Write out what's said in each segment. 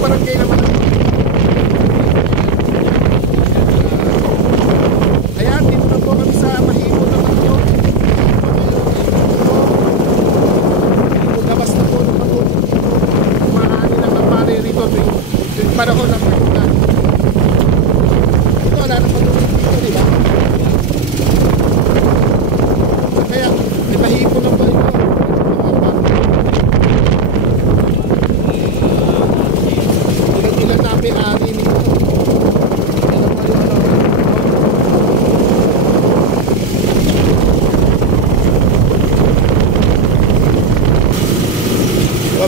barangay naman ito. Ayan, dito na po kami sa Mahimo naman ito. Labas na po ng pagod. Maaari na kapare rito tuwing panahon ng pagkutan. Ito, wala na pagkutan dito, di ba? Kaya, may Mahimo na po ito. Ilan namin ari nito.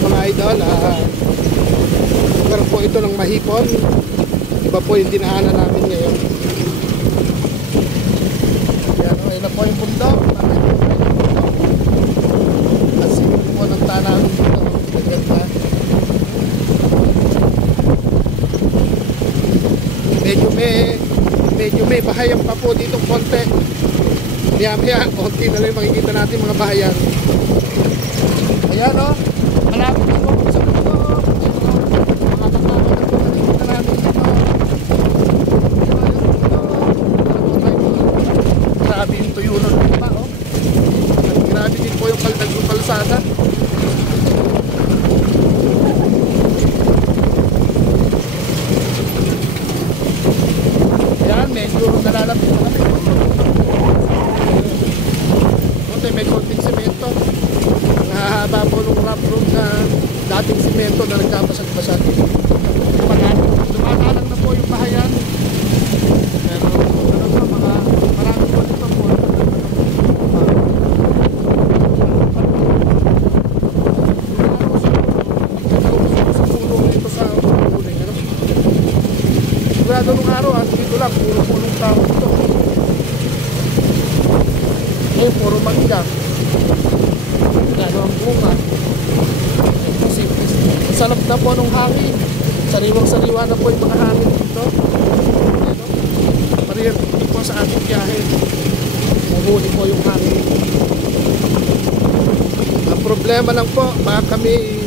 Mga idol, lugar po ito ng Mahipon. Iba po yung dinaanan namin ngayon. Yan o, ilan po yung bundok. Kasi po ng tanang dito. Maganda. Medyo may bahayan pa po dito konti. Maya konti na lang makikita natin mga bahayan. Ayan o, malapit na po sa mundo. Mga tatawa na po nakikita natin dito. Grabe yung tuyo nun pa o. Grabe din po yung kalsada. Medyo nalalapit na kami. Kunti may konting semento. Nahahaba po nung rough road na dating semento na nagkabasag-basag. Dumatalang na po yung bahayan. Pero ano po, marami po dito po. Sa pulong dito sa uling. Sigurado nung araw dito lang, puro-pulong tao dito. Ngayon, puro mangga. Gano ang bunga. Salap na po nung hangin. Sariwang-sariwa na po yung mga hangin dito. Parehas dito po sa ating biyahe. Mahuli po yung hangin. Ang problema lang po, baka kami,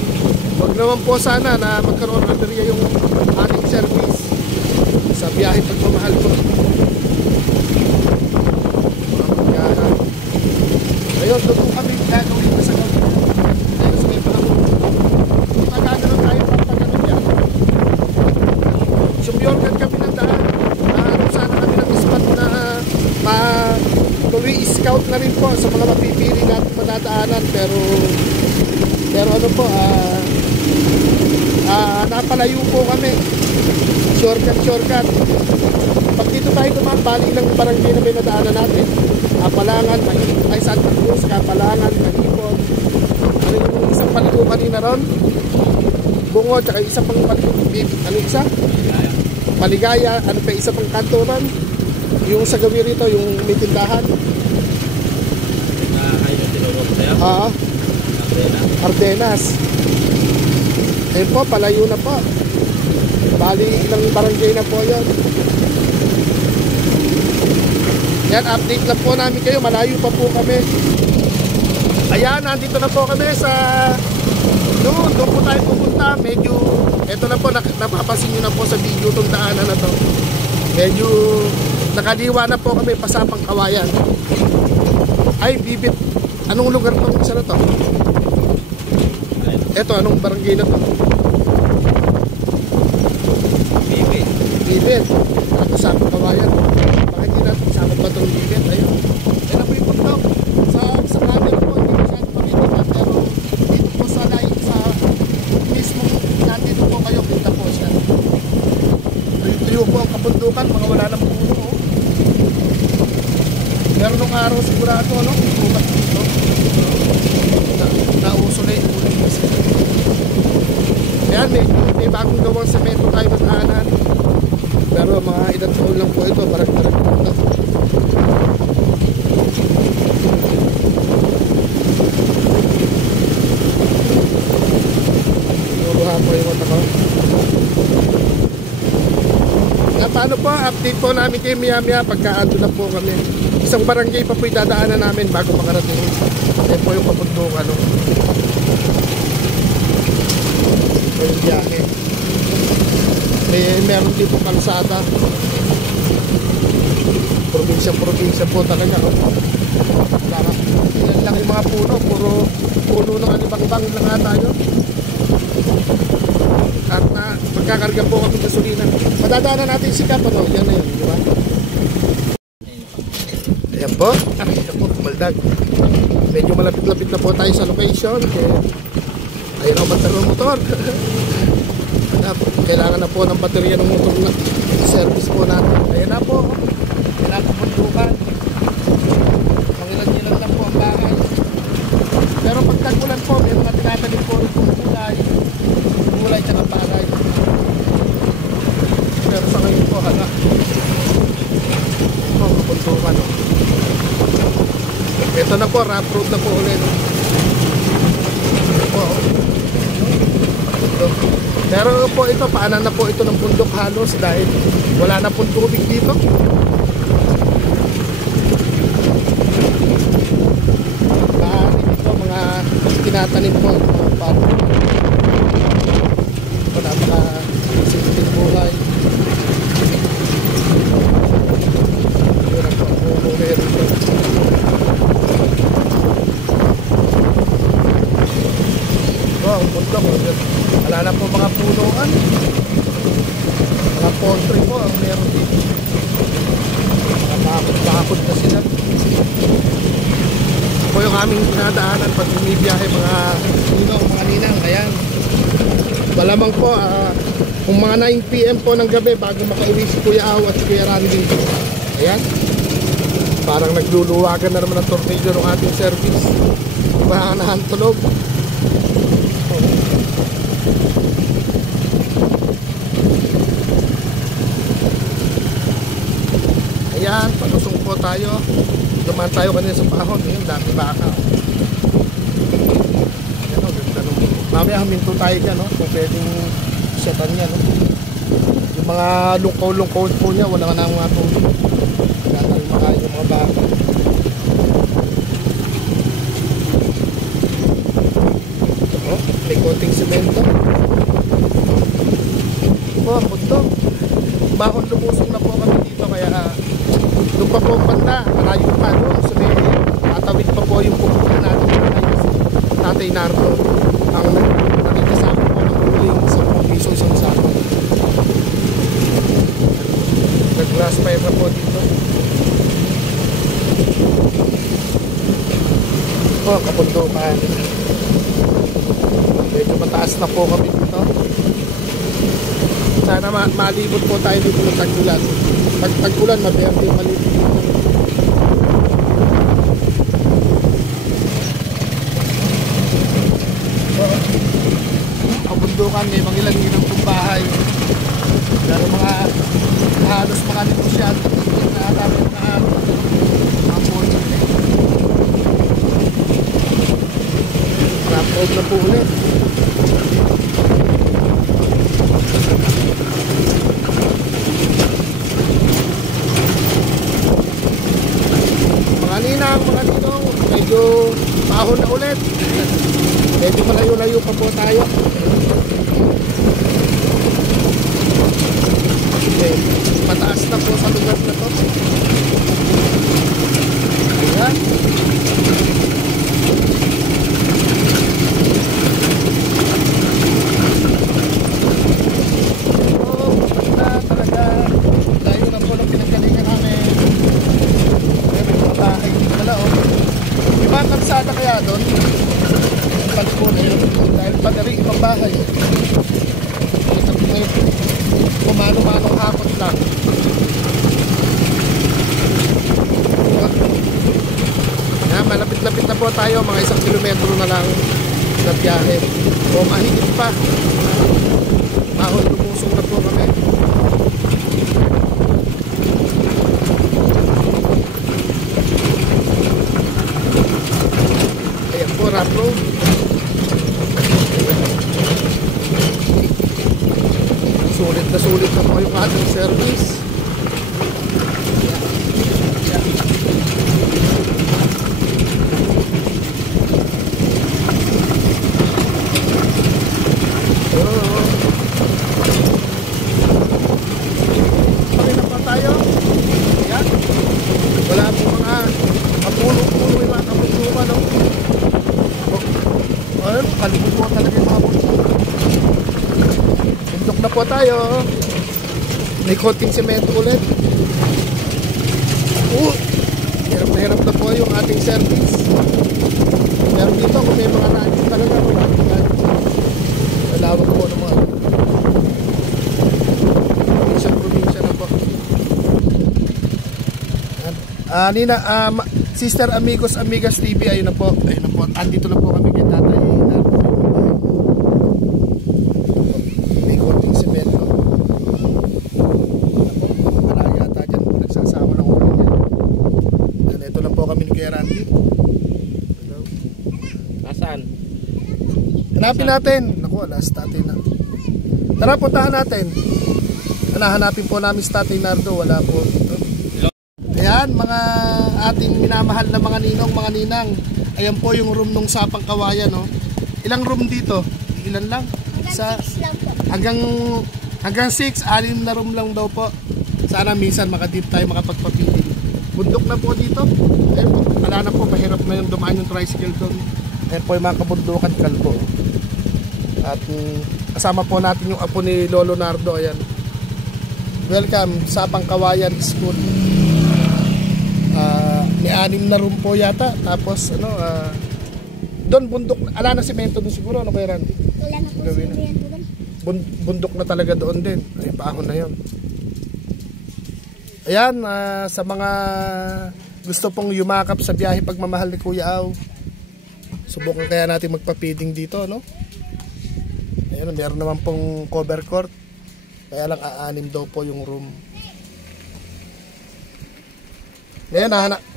wag naman po sana na magkaroon ng aberya yung ating service sa biyahe pagmamahal po. Ayun, doon po kami gagawin na sa gawin. Ayun, sa may panahon. Magagano'n tayo pagpagano'n yan. Sumyorgan kami ng daan. Sana kami ng spot na tuloy scout na rin po sa mga mapipili natin madadaanan. Pero ano po, napalayo po kami. Shortcut. Pag dito tayo dumabali ng barangay na may nadaanan natin, Kapalangan, ay Santa Cruz, Kapalangan, Mahipon. Ano yung isang paligo kanina ron? Bungo, tsaka isang pang paligo. Ano isa? Paligaya. Ano pa isa pang kanto ron? Yung sa gabi rito, yung may tindahan. Ardenas. Ayun po, palayo na po. Bali, ilang barangay na po yun. Yan, update lang po namin kayo. Malayo pa po kami. Ayan, nandito na po kami sa doon po tayo pupunta. Medyo, eto na po, napapansin nyo na po sa video itong daanan na to. Medyo nakadiwa na po kami pasapang Kawayan. Ay, Bibit. Anong lugar tong isa na to? Eto, anong barangay na to? Bibit. At pasapang Kawayan. Bakit hindi natin sabag ba itong Bibit? Ayun. Ayun na po yung pagtok. Sa camera po, hindi masyado makikita. Pero dito po sa live, sa mismo nandito po kayo, kita po siya. Tuyo po ang kabundukan, mga wala ng puno. Pero nung araw sigurado, no? Bumat dito. Nauso na yung ulit kasi. Ayan, may bagong gawang semento tayo mataanan. Pero mga ilang taon lang po ito, barag-barag po ito. Inuruha po yung mata ko. Paano po, update po namin kayo maya-maya pagka-ando na po kami. Isang barangay pa po idadaanan namin bago makarating. Ayan po yung papagdong ano. Ito yung biyahe. Meron dito kalsada. Probinsya po talaga. Yan lang yung mga puno. Puro puno ng alibang-bang lang nga tayo. At magkakarga po kami gasolina. Madadaanan natin si Cap, ano? Yan na yun, di ba? Ayan po. Ayan po, kumaldag. Medyo malapit-lapit na po tayo sa location. Ayaw na magtanong motor. Kailangan na po ng baterya ng motor na service po natin. Ayan na po. Kailangan po pundukan. Mangilan-ilan lang po ang bahay. Pero pag tag-ulan po, may mga tinatanim po rin pong gulay tsaka palay. Pero sa ngayon po, hala. Ito, kapundukan. Ito na po, rough road na po ulit. Ito po. Pero po ito, paanan na po ito ng bundok halos dahil wala na pong tubig dito. Bahari dito, mga tinatanim po, mga pato. Ito, napaka-simpleng buhay. Ito na po, meron po. Ang bundok, wala na po mga punuan, mga poultry po ang meron dito, mga bakod na sila. Ito po yung aming dinadaanan pag bumibiyahe mga ninang. Ayan, malamang po kung mga 9 PM po ng gabi bago makauwi si Kuya Aw at si Kuya Randy. Ayan, parang nagluluwagan na naman ang tornilyo ng ating service, baka nahantulog. Ayan, palusong po tayo. Dumaan tayo kanina sa pahon. Ayan, dami baka. Ayan o, ganda nung mamaya huminto tayo dyan, no? Kung pwedeng setan niya, no? Yung mga lungkaw-lungkaw po niya, wala ka na mga tubig. Wala na rin makain yung mga baka. Oh, may konting semento. Oh, punto. Bahon lumusong na po kami dito, kaya doon pa po banda, malayo pa doon. So may tatawid pa po yung pupunta natin na si Tatay Nardo. Ang nakikasama po ng huling 10 piso isang sako. Nag-glass fire na po dito. Oh, kapundukan. Medyo mataas na po kami dito. Sana malibot po tayo dito ng tag-ulan. Pag tag-ulan, mabiyang yung malibot dito. Ang bundukan, may mga ilan-ilang pong bahay. Pero mga halos mga negosyante na atapos na mga pocho. Rough road na po ulit. Mga ninong, medyo mahon na ulit. Medyo malayo-layo pa po tayo. Okay, mataas na po sa lugar na to. Ayan. Kalsada kaya doon dahil padari ibang bahay kumano-manong hakot lang. Malapit-lapit na po tayo, mga 1 kilometro na lang na biyahe o mahigit pa. Mahon lumusong na po kami. Rough road. Sulit na po yung ating service. po tayo. May konting semento ulit. Hirap na po yung ating service. Pero dito kung may mga rats talaga, malawag po ng mga probinsya na po. Nina, Sister Amigos Amigas TV, ayun na po. Andito na po kami kay Tatay Nardo. May konting semento. Marami ata dyan nagsasama ng ulo niya. Ito na po kami ni Kuya Randy. Nasaan? Hanapin natin. Naku, alas Tatay na. Tara, puntahan natin. Hanapin po namin si Tatay Nardo. Wala po dito. Ayan, mga ating minamahal na mga ninong, mga ninang. Ayan po yung room nung Sapang Kawayan, no? Ilang room dito? Ilan lang? Hanggang 6, 6 na room lang daw po. Sana minsan makadip tayo makapagpapiling. Bundok na po dito. Ayan po, wala na po, mahirap na yung dumaan yung tricycle doon. Ayan po yung mga kabundukan, kalbo. At kasama po natin yung apo ni Lolo Nardo. Ayan. Welcome, Sapang Kawayan School. May 6 na room po yata. Tapos doon bundok, ala na semento doon siguro, ano kaya Randy? Wala na po semento doon. Bundok na talaga doon din. Ay, paahon na yon. Ayan, sa mga gusto pong yumakap sa biyahe pagmamahal ni Kuya Aw, subukan kaya natin magpa-feeding dito, no? Ayan, meron naman pong cover court. Kaya lang 6 daw po yung room. Ayan,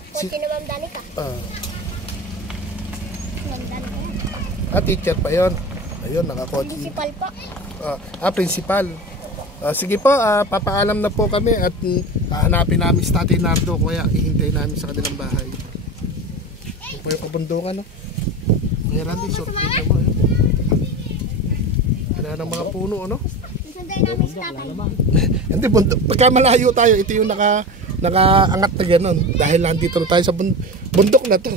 Kunti na Ma'am Danica. Ma'am Danica. Teacher pa yon. Ayun, nakakotse. Principal po. Principal. Sige po, papaalam na po kami at hanapin namin si Tatay Nardo, kaya ihintayin namin sa kanilang bahay. Ito po yung kabundukan, no? May Randy, short video mo. Wala ng mga puno, no? Sunday namin si Tatay. Hindi, pagka malayo tayo, ito yung nakaangat na gano'n. Dahil nandito tayo sa bundok na to.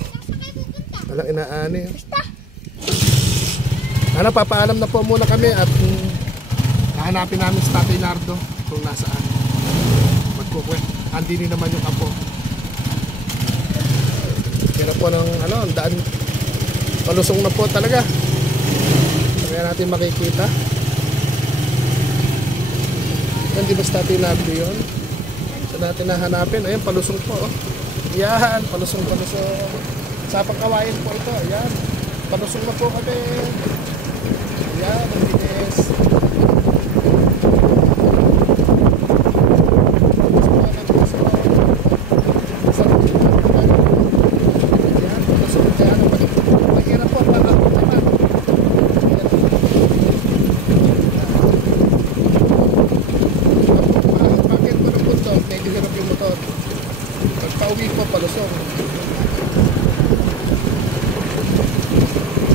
Walang inaani. Papaalam na po muna kami at hahanapin namin si Tatay Nardo kung nasaan. Magkukwet. Andini naman yung apo. Kaya po ng ang daan. Palusong na po talaga. Kaya natin makikita. Yan, di ba si Tatay Nardo yun? So natin nahanapin. Ayan, palusong po. Oh. Yan, palusong. Sapang Kawayan po ito. Ayan. Palusong na po kami. Ayan, ang bilis.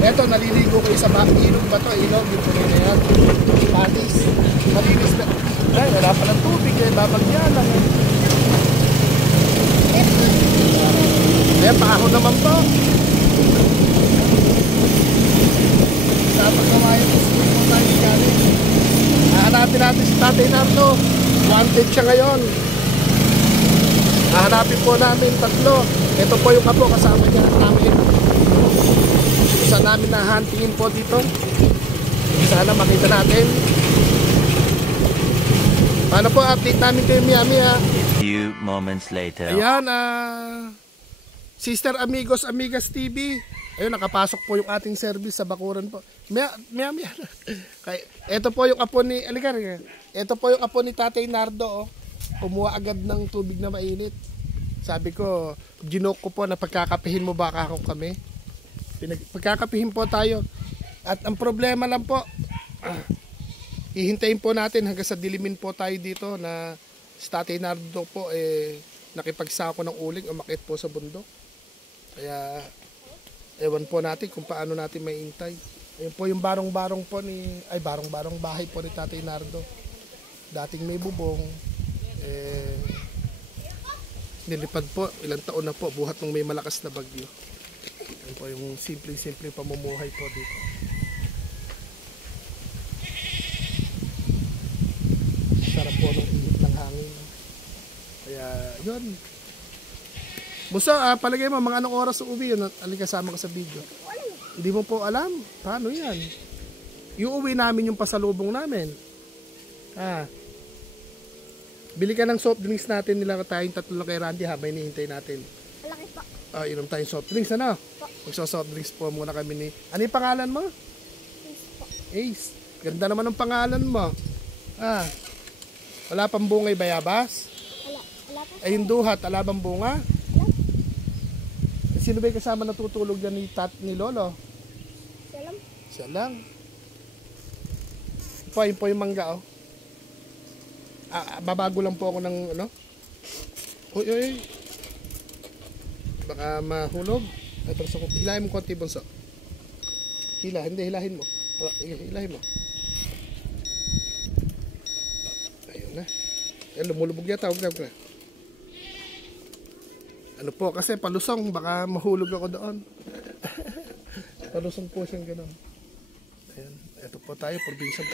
Eto, naliligo ko sa ilog ba to? Ilog, yung tuloy na yan. Patis. Malinis na. Ay, wala pa ng tubig. Babagyan lang. Ayan, paahon naman po. Sapang Kawayan po tayo galing. Hahanapin natin si Tatay Nardo. Wanted siya ngayon. Hahanapin po namin 3. Ito po yung apo, kasama niya namin. Saan namin nahuntingin po dito. Sana makita natin. Paano po, update namin kayo Miami Few moments later. Ayan, Sister Amigos Amigas TV. Ayun, nakapasok po yung ating service sa bakuran po. Miami. Ito po yung apo ni ito po yung apo ni Tatay Nardo. Kumuha agad ng tubig na mainit. Sabi ko, ginoke ko po na pagkakapihin mo baka ako kami. Pagkakapihin po tayo. At ang problema lang po, hihintayin po natin hanggang sa dilimin po tayo dito na si Tatay Nardo po nakipagsako ng uling, umakit po sa bundok. Kaya ewan po natin kung paano natin maihintay. Ayun po yung barong-barong po barong-barong bahay po ni Tatay Nardo. Dating may bubong, nilipad po, ilang taon na po, buhat ng may malakas na bagyo. Yan po yung simple-simple pamumuhay po dito. Sarap po ng ihip ng hangin. Kaya, yun. Bunso, palagay mo, mga anong oras uuwi yun? Kasama ko sa video. Hindi mo po alam? Paano yan? Iuwi namin yung pasalubong namin. Bili ka ng soft drinks natin nila tayong tatlo kay Randy habang hinihintay natin. Malaki po. Inom tayong soft drinks, ano? Magso-soft drinks po muna kami ni... Ano yung pangalan mo? Ace. Ganda naman ng pangalan mo. Wala pang bungay bayabas? Wala po. Ay, yung duhat, wala bang bunga? Sino ba yung kasama natutulog dyan ni Lolo? Salam. Siya lang. Yun po yung mangga, oh. Babago lang po ako ng, ano? Uy. Baka mahulog. Hilahin mo konti, Bunso. Hilahin mo. Hilahin mo. Ayun na. Yan, lumulubog yata. Huwag na. Ano po, kasi palusong. Baka mahulog ako doon. Palusong po siyang gano'n. Ayan. Ito po tayo, probinsya.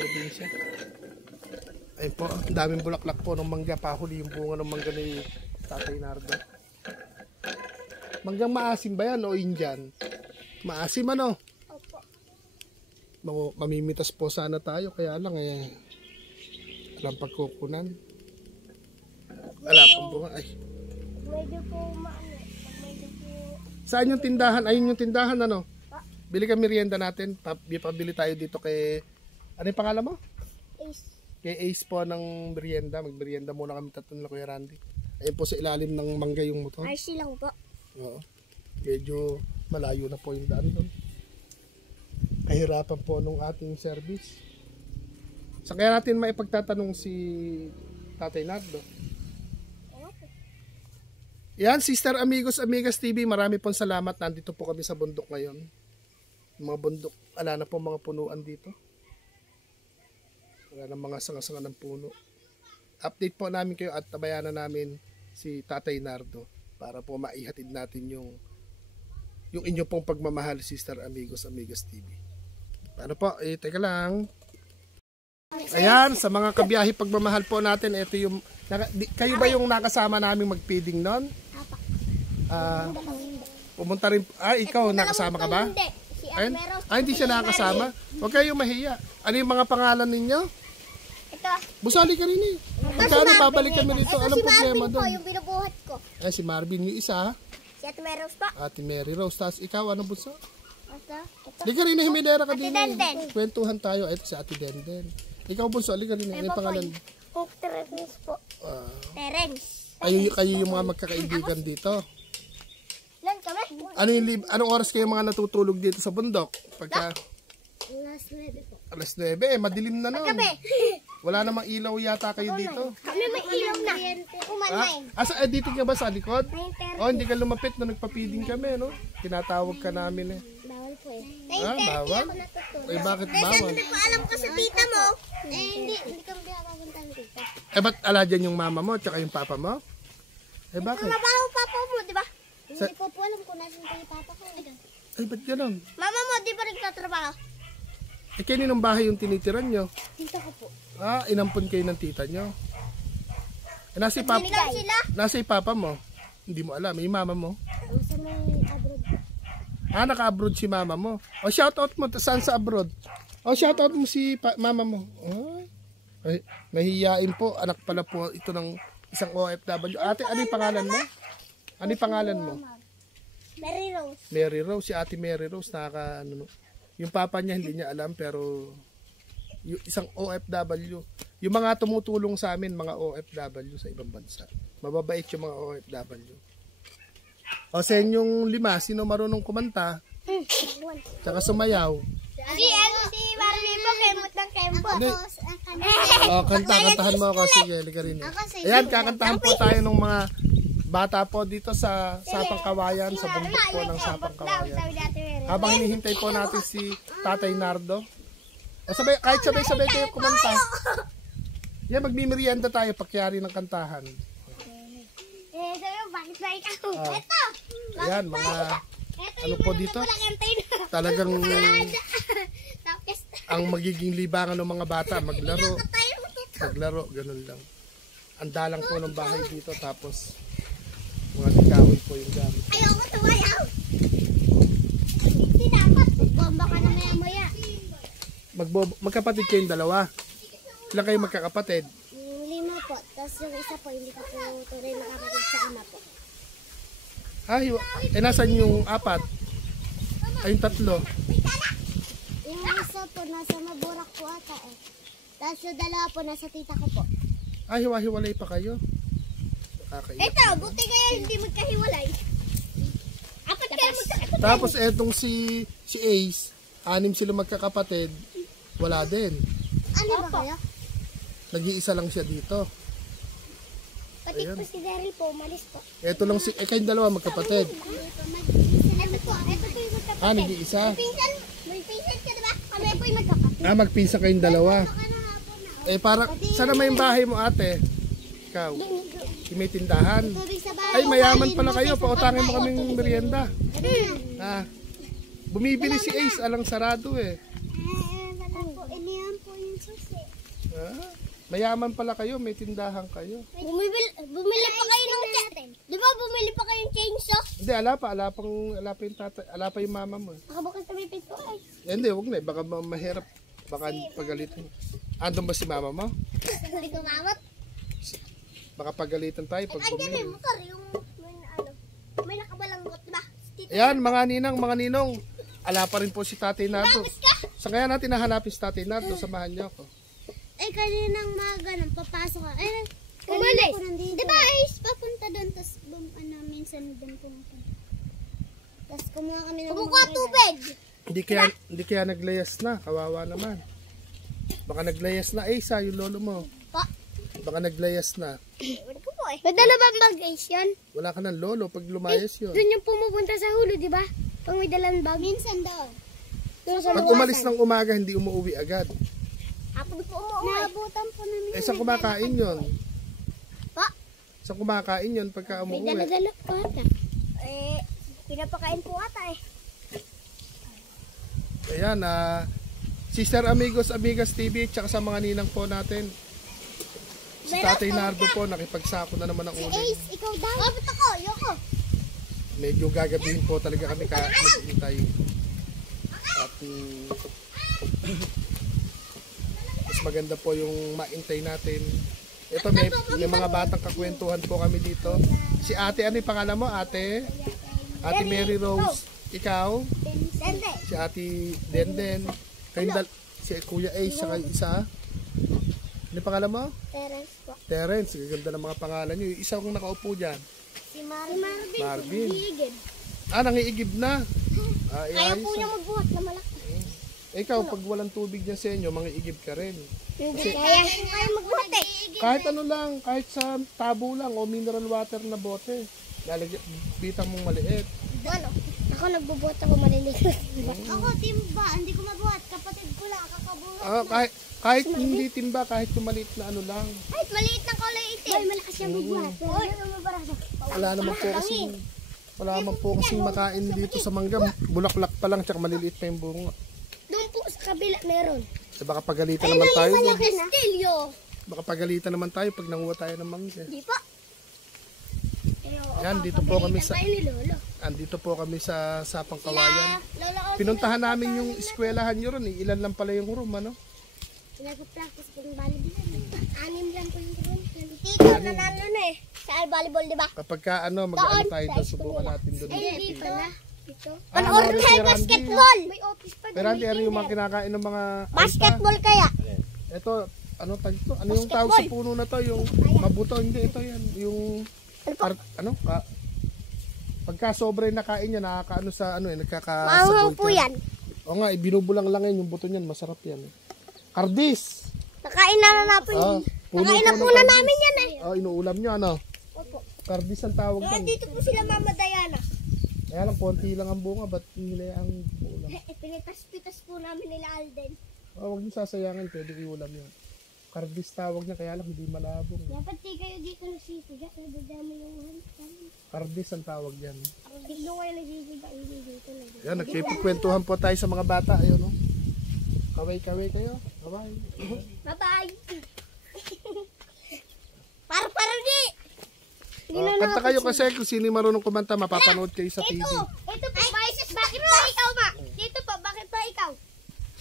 Ayun po, ang daming bulaklak po ng mangga. Pahuli yung bunga ng mangga ni Tatay Nardo. Manggang maasim ba yan o Indian? Maasim ano? Opo. Mamimitas po sana tayo, kaya lang alam pagkukunan. Wala pong bunga. Ay. Medyo po medyo po. Saan yung tindahan? Ayun yung tindahan, ano? Bili ka merienda natin. Pabili tayo dito kay... Ano yung pangalan mo? Ace. Kay Ace po ng merienda. Magmerienda muna kami tatlo na Kuya Randy. Ayun po sa ilalim ng mangga yung motor. RC lang po. Oo. Medyo malayo na po yung daan doon. Kahirapan po nung ating service. Saan kaya natin maipagtatanong si Tatay Nardo? Yan, Sister Amigos, Amigas TV, marami pong salamat. Nandito po kami sa bundok ngayon. Mga bundok, ala na po mga punuan dito. Wala na mga sanga-sanga ng puno. Update po namin kayo at tabayanan namin si Tatay Nardo para po maihatid natin yung inyo pong pagmamahal, Sister Amigos, Amigas TV. Paano po? Teka lang. Ayan, sa mga kabiyahe pagmamahal po natin, ito yung... Kayo ba yung nakasama namin mag-feeding nun? Pumunta rin... ikaw, nakasama ka ba? Hindi. Si Ayun? Meros. Hindi siya nakasama? Huwag kayong mahiya. Ano yung mga pangalan ninyo? Ito. Busali ka rin eh. Magkano babalik kami rito? Anong problema Ito doon? yung binubuhat ko. Ay, si Marvin yung isa. Si Ate Meros po. Ate Mary Rose. Tapos ikaw, anong bunso? Ito. Hindi ka rin na himilera ka Ate din. Denden. Kwentuhan tayo. Ito si Ate Denden. Ikaw bunso, alika rin. Ano yung pangalan? Terence po. Terence. Kayo yung mga magkakaibigan dito. Lan kami? Anong oras kayo mga natutulog dito sa bundok? Pagka Last 9 po. alas 9, madilim na nun. Kami. Wala namang ilaw yata kayo dito. Kami may ilaw na. Umanay. Dito ka ba sa likod? Hindi ka lumapit na nagpa-feeding kami, no? Tinatawag ka namin eh. Bawal po eh. Bawal? Eh, bakit bawal? Hindi pa alam ko sa tita mo. Hindi kami pinakapuntahan dito. Ba't ala dyan yung mama mo tsaka yung papa mo? Bakit? Mabaho papa mo, di ba? Hindi po alam kung nasan kayo papa ko. Ba't ganun? Mama mo, di ba nagtatrabaho? Kaninong bahay yung tinitiran nyo? Tita ko po. Inampun kayo ng tita nyo. Nasa papa, Sila? nasa papa mo? Hindi mo alam, yung mama mo? Sa may abroad. Naka-abroad si mama mo. Shoutout mo, saan sa abroad? Shoutout mo si mama mo. Ay, nahihiyain po, anak pala po ito ng isang OFW. Ate, ano yung pangalan mo? Ano yung pangalan mo? Mary Rose. Mary Rose, si Ate Mary Rose, yung papa niya hindi niya alam pero yung isang OFW. Yung mga tumutulong sa amin, mga OFW sa ibang bansa. Mababait yung mga OFW. Sa inyong 5, sino marunong kumanta? Tsaka sumayaw? Si Barbie po, kemot ng kempo. Kantahan mo ako. Sige, liga rin. Ayan, kakantahan po tayo ng mga bata po dito sa Sapang Kawayan, sa bundok po ng Sapang Kawayan. Habang hinihintay po natin si Tatay Nardo. Kahit sabay-sabay kayo kumanta. Yan, magmimerienda tayo pakyari ng kantahan. Sabi mo, bakit ba ikaw? Ito! Ayan, mga ano po dito? Talagang ang magiging libangan ng mga bata, maglaro. Paglaro, ganun lang. Andalang po ng bahay dito, tapos mga kahoy po yung gamit. Ayoko tumayaw. Hindi dapat. Bomba ka na maya-maya. Magkapatid kayong dalawa. Ilan kayo magkakapatid? Yung 5 po. Tapos yung isa po, hindi ka po tunay makakapit sa ama po. Nasaan yung 4? Ay, yung 3. Yung isa po, nasa Maburak po ata eh. Tapos yung 2 po, nasa tita ko po. Hiwa-hiwalay pa kayo. Nakakaiyak. Ito, buti kaya hindi magkahiwalay. Apat kayo magkakapatid. Tapos etong si Ace, 6 sila magkakapatid, wala din. Ano ba kayo? Nag-iisa lang siya dito. Pati Ayan. po si Daryl po, umalis po. Eto lang kayong dalawa magkapatid. Ito po yung magkapatid. Nag-iisa. May pinsan ka diba? Kami po yung magkapatid. Magpisa kayong dalawa. Ano hapon na? Para, saan naman yung bahay mo ate? Ikaw, may tindahan. Tubig sa bahay. Ay, mayaman pala kayo, pautangin mo kaming merienda. Bumibili si Ace, alang sarado eh. Iniyan po yung susi. Mayaman pala kayo, may tindahan kayo. Bumili pa kayo ng di ba bumili pa kayo ng chainsaw? Hindi, ala pa yung tatay, ala pa yung mama mo. Nakabukas kami pinto ay. Hindi, wag na, baka mahirap, baka pagalitan. Andun ba si mama mo? Hindi ko mamot. Baka pagalitan tayo pag Andiyan bumili. yung motor, yung may nakabalanggot, diba? Ayan, mga ninang, mga ninong, ala pa rin po si Tatay Nardo. Sa kaya natin nahanapin si Tatay Nardo, samahan niyo ako. Eh, kaninang ganun, papasok ka. Eh, umalis. Di ba, Ace, papunta doon, tapos minsan doon pumunta. Tapos kumuha kami ng kumuha tubig. Hindi kaya naglayas na, kawawa naman. Baka naglayas na, Ace, yung lolo mo. Pa? Baka naglayas na. Wala ko po eh. Madala bang bag, Ace, yun? Wala ka ng lolo pag lumayas yun. Doon yung pumupunta sa hulo, di ba? Pag may dalang bag. Minsan daw. Pag umalis ng umaga, hindi umuwi agad. Hapon po umuwi. Naabutan po namin. Saan kumakain yun? Pa? Saan kumakain yun pagka May umuwi? dala-dala po ata. Eh, pinapakain po ata eh. Ayan, Sister Amigos, Amigas TV, tsaka sa mga ninang po natin. Si Tatay Nardo po, nakipagsako na naman ng uling. Ace, ikaw daw. Kapit ako, yoko. Medyo gagabihin po talaga kami mag-intay. At mas maganda po yung maintay natin. Ito may mga batang kakwentuhan po kami dito. Si ate, ano yung pangalan mo? Ate Mary Rose. Ikaw? Dende. Si ate Denden. Si Kuya Ace, saka isa. Ano yung pangalan mo? Terence po. Terence. Gaganda ng mga pangalan nyo. Yung isa kong nakaupo dyan. Si Marvin. Marvin. Nangiigib. Nangiigib na. Kaya po niya magbuhat na malaki. Ikaw, pag walang tubig dyan sa inyo, mangiigib ka rin. Hindi kaya magbuhat eh. Kahit ano lang, kahit sa tabo lang o mineral water na bote, bitang mong maliit. Ano? Ako nagbubuhat ako maliliit. Ako timba, hindi ko mabuhat. Kapatid ko lang, kakabuhat. Kahit hindi timba, kahit yung maliit na ano lang. Kahit maliit na kulay itim. Ay, malakas yung magbuhat. Oy, Wala naman po kasing makain dito sa mangga. Bulaklak pa lang, tsaka maliliit pa yung bunga. Doon po sa kabila meron. Baka pagalitan naman tayo. Castillo. Baka pagalitan naman tayo pag nanguha tayo ng mangga. Di pa. Yan, dito po kami sa... Tayo ni Lolo. Andito po kami sa Sapang Kawayan. Lolo ko. Pinuntahan namin yung eskwelahan nyo ron. Ilan lang pala yung room, ano? Nag-practice po ng volleyball. 6 lang po yung room. Tito, nanalo na eh. Sa volleyball, di ba? Kapag ka mag-ano tayo doon, subukan natin doon. Dito na. Dito. Panoorin tayo Basketball. May office pa Pero ano yung mga kinakain ng mga... Basketball kaya? Ito, ano tawag ito? Ano yung tawag sa puno na to? Yung mabuto, hindi ito yan. Yung... Pagka sobre nakain niya, nakakaano sa ano Maanghang nagkakasaboy po ka. yan. Oo nga, binubulang lang yung buto niyan, masarap yan. Kardis! Nakain na po yun. Nakain na po na namin yan eh. Inuulam niyo, ano? Opo. Kardis ang tawag yan. Dito po sila Mama Diana. Kaya lang, konti lang ang bunga, ba't nila ang ulam? Pinitas-pitas po namin nila Alden. Huwag niyo sasayangin, pwede iulam yun. Kardis tawag niya, kaya lang hindi malabong. Dapat di kayo dito nagsisiga. Nagdadamo yung hantan. Kardis ang tawag yan. Dito kayo nagsisiga. Hindi dito na. Yan, nagkikwentuhan po tayo sa mga bata. Ayun, no? Kaway-kaway kayo. Kaway. Bye-bye. Kanta kayo kasi kung sino yung marunong kumanta, mapapanood kayo sa TV. Ito po, bakit ba ikaw ba? Dito po, bakit ba ikaw?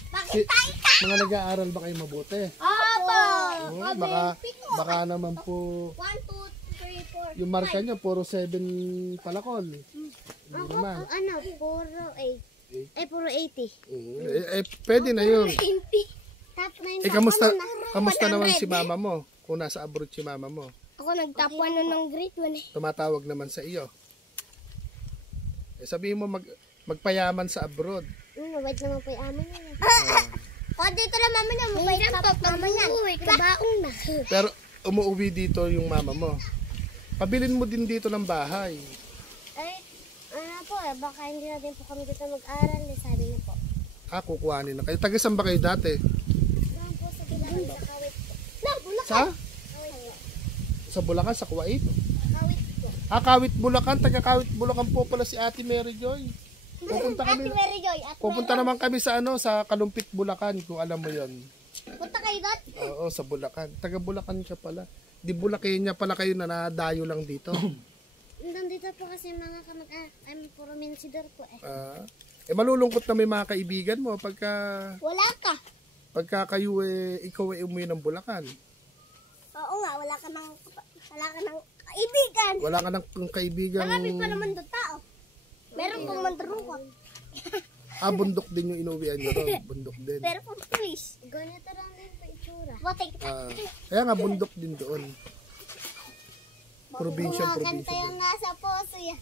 Bakit ba ikaw? Mga nag-aaral ba kayo mabuti? Opo. Oo, baka naman po 1, 2, 3, 4. yung marka nyo, puro 7 palakol. Hindi naman. Ano, puro 8. Ay, puro 80. Pwede na yun. 20. Top 9. Kamusta naman si mama mo? Kung nasa abroad si mama mo. Ako nag-top 1 ng grade 1 eh. Tumatawag naman sa iyo. Sabihin mo magpayaman sa abroad. Mabait naman po yung amo niya. O, dito na mama niya. Mabait na po mama niya. Kabaong na. Pero umuwi dito yung mama mo. Pabilin mo din dito ng bahay. Ay, ano po eh. Baka hindi natin po kami dito mag-aral eh. Sabi niya po. Kukuhanin na kayo. Taga-saan ba kayo dati? Doon po sa Bulacan, sa Kawit po. Na, Bulacan. Sa? Kawit. Sa Bulacan, sa Kuwait. Kawit po. Kawit Bulacan. Taga-Kawit Bulacan po pala si Ate Mary Joy. Pupunta kami. Ate Mary Joy. Pupunta naman kami sa sa Kalumpit Bulacan, kung alam mo 'yon. Punta kayo doon? Oo, sa Bulacan. Taga Bulacan siya pala. Di Bulacan pala kayo na nadayo lang dito. Nandito po kasi mga I'm puro minsidor po eh. Malulungkot na may mga kaibigan mo pagka Wala ka. kayo ikaw umuwi ng Bulacan. Oo nga, wala ka ng kaibigan. Wala ka ng kaibigan. Marami pa naman doon tao. Meron pong mandrukot. Bundok din yung inuwian nyo ron. Bundok din. Pero pong pulis. Ganito lang din pa itsura. Kaya nga bundok din doon. Probinsya. Kanta yung nasa poso yan.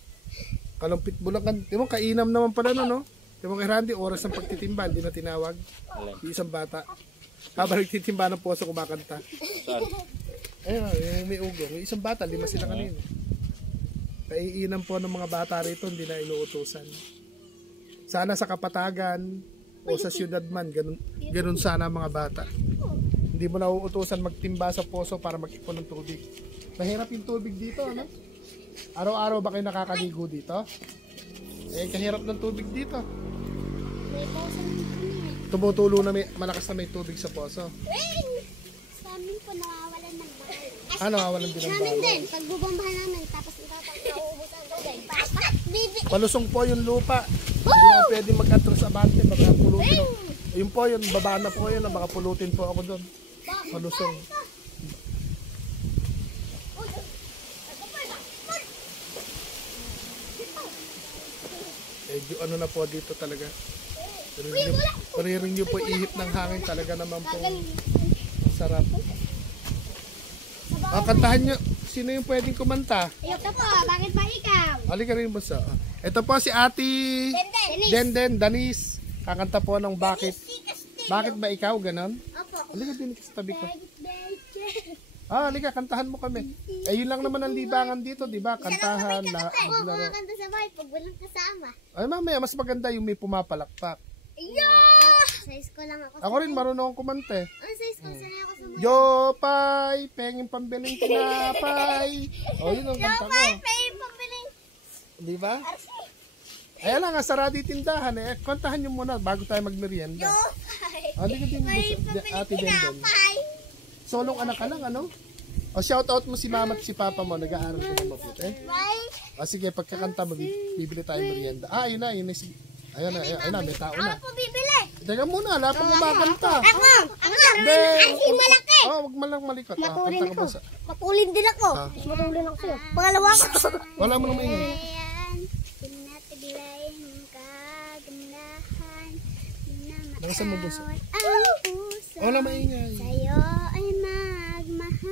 Kalumpit Bulacan. Di mo, kainam naman pala no? Di mo kay Randy, oras ng pagtitimba, hindi na tinawag. Yung isang bata. Habang nagtitimba ng poso, kumakanta. Ayun, yung may ugong. Yung isang bata, 5 sila kanina. Kaiinam po ng mga bata rito, hindi na inuutusan. Sana sa Kapatagan o sa syudad man, ganun sana mga bata. Hindi mo na uutusan magtimba sa poso para mag-ipon ng tubig. Mahirap yung tubig dito, ano? Araw-araw ba kayo nakakaligo dito? Kahirap ng tubig dito. May poso na kami. Tumutulo na malakas na may tubig sa poso. Sa amin po nawawalan ng mahal. Nawawalan din ng Sa amin bago. din, pag bubombahan namin, tapos nauubos ang gagay. Bibi! Palusong po yung lupa. Hindi mo pwede mag-atras abante, baka pulutin. Yun po, yung baba na po yun, baka pulutin po ako doon. Palusong. Ano na po dito talaga. Paririn nyo po ihip ng hangin talaga naman po. Sarap. Kantahan nyo. Sino yung pwedeng kumanta? Ito po, bakit ba ikaw? Halika rin ba sa... Ito po si Ate Denden, Danis. Kakanta po ng Bakit. Bakit ba ikaw? Ganon? Opo. Halika din sa tabi ko. Halika, kantahan mo kami. Yun lang naman ang libangan dito, di ba? Kantahan, Oo, maglaro. kumakanta sa bahay pag walang kasama. Ay mamaya, mas maganda yung may pumapalakpak. Size ko lang ako. Ako rin, marunong akong kumante. Ang size ko, sanay ako sa mga. Yopay, pengin pambiling tinapay. Yun ang kanta ko. Pay pabiling. Di ba? Ayan lang, sarado yung tindahan eh. Kantahan nyo muna bago tayo magmerienda. Halika din mo sa Ate Denden. Solong anak ka lang, ano? Shoutout mo si mama at si papa mo. Nag-aaral ko na mabuti. Sige, pagkakanta mo, bibili tayo merienda. Ayun na, ayun na. Ayun na, may tao na. Ako po bibili. Teka muna, wala pang umakanta. Ako. Hindi. Ang malaki. Wag malang malikot. Matulin Kanta ka ako. ba sa... Matulin din ako. Matulin ako sa'yo. Pangalawa ko. Wala mo naman yun. Nakasan mo ba sa... Wala maingay. Sa'yo ay magmahal.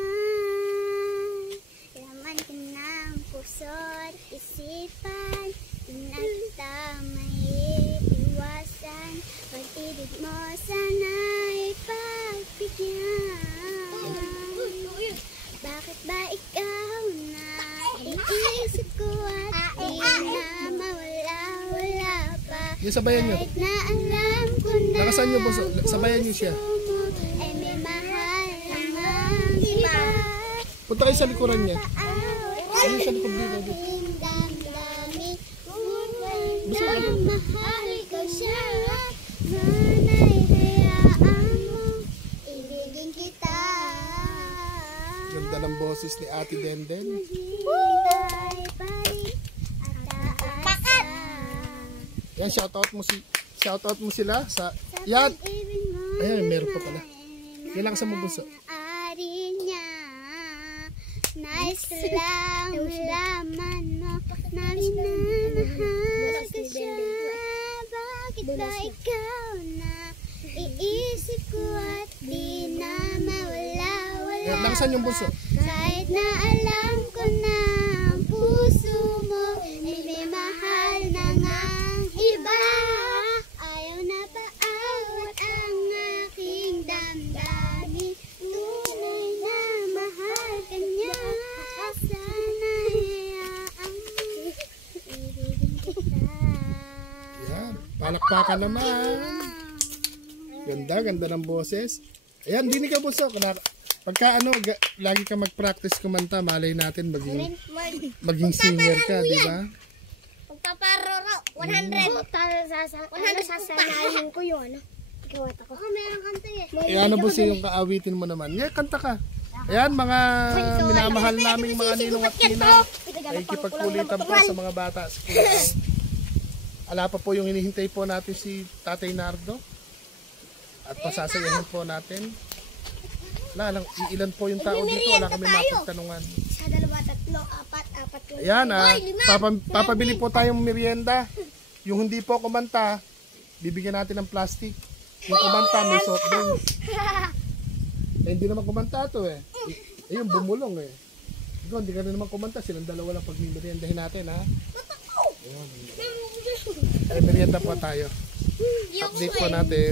Laman ko ng puso't isipan. Pinagtamay iwasan. Pag-ibig mo sana'y pagbigyan. Bakit ba ikaw na iisip ko at di na mawala-wala pa? Yung sabayan nyo. Kahit na alam ko na Nakasan nyo po, sabayan nyo siya. ay may mahal namang iba. Punta kayo sa likuran niya. Ano sa likod dito? Hanggang mahal ko siya. Sana'y hayaan mo ibigin kita. Ganda Ganda ng boses ni Ate Denden. Pakat! Yan, shoutout mo sila sa yan. Ayan, meron pa pala. Kailangan sa mabuso. Ari niya, nice lang laman mo na minamahal ko siya. Bakit ba ikaw na iisip ko at di na mawala-wala? Yan, lakasan yung buso. Kahit na alam ko na ang puso mo ay may mahal na ngang iba. Ayaw na paawat ang aking damdamin. Tunay na mahal ka niya. Sana hayaan mo ibigin kita. Yan, palakpakan naman. Ganda ng boses. Ayan, dinig ka buso. Pagka lagi ka mag-practice kumanta, malay natin maging singer ka, di ba? Magpaparoro, 100. 100 sasanayin ko yun. Ikiwata ko. Meron kanta eh. Ayan, buso yung kaawitin mo naman. Yeah, kanta ka. Ayan, mga minamahal naming mga ninong at ninang. Ay kipagkulitan po sa mga bata sa kulitan. Ala pa po yung hinihintay po natin si Tatay Nardo. At pasasayahin po natin. Wala lang, ilan po yung tao dito, wala kami mapagtanungan. Sa 2, 3, 4, 5. Ayan papabili po tayong merienda. Yung hindi po kumanta, bibigyan natin ng plastic. Yung kumanta, may soft drinks. Hindi naman kumanta to eh. Yung bumulong eh. Ikaw, hindi ka na naman kumanta, silang dalawa lang pag meriendahin natin ha. Ayan. Ay, merienda po tayo. Update po natin.